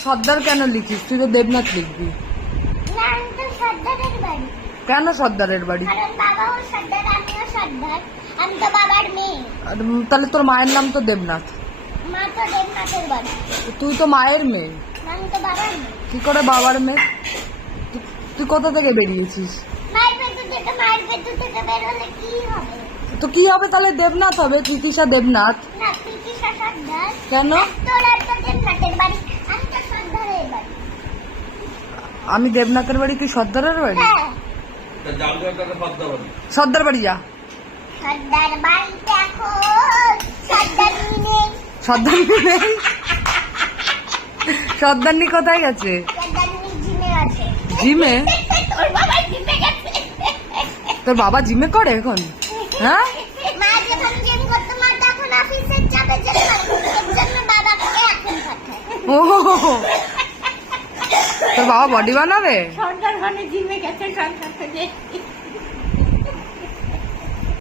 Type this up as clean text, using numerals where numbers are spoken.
সর্দার কেন লিখিস? তুই তো দেবনাথ লিখবি। না, আমি তো সর্দারের বাড়ি। কেন সর্দারের বাড়ি? কারণ বাবাও সর্দার, আমিও সর্দার। আমি তো বাবার মেয়ে। তাহলে তোর মায়ের নাম তো দেবনাথ। মা তো দেবনাথের বাড়ি। তুই তো মায়ের মেয়ে। আমি তো বাবার মেয়ে। কি করে বাবার মেয়ে? তুই কোথা থেকে বেরিয়েছিস? মায়ের পেটু থেকে বেরোলে কি হবে? তো কি হবে তাহলে? দেবনাথ হবে, তিতিশা দেবনাথ। না, তিতিশা সর্দার। কেন? তোর একটা দেবনাথের বাড়ি, আমি তো সর্দারের বাড়ি। আমি দেবনাথের বাড়ি, তুই সর্দারের বাড়ি? হ্যাঁ, সর্দার বাড়ি যা। সর্দার বাড়িতে এখন সর্দার নেই। সর্দার নেই? সর্দারনি কোথায় গেছে? সর্দার জিমে আছে। জিমে? তোর বাবা জিমে গেছে। তোর বাবা জিমে করে এখন? হ্যাঁ, মা যখন জিম করতো, মা তখন অফিসের চাপে যেত, এর জন্য বাবাকে এখন পাঠায়। ও, তোর বাবা বডি বানাবে? সর্দার মানে জিমে গেছে, সর্দার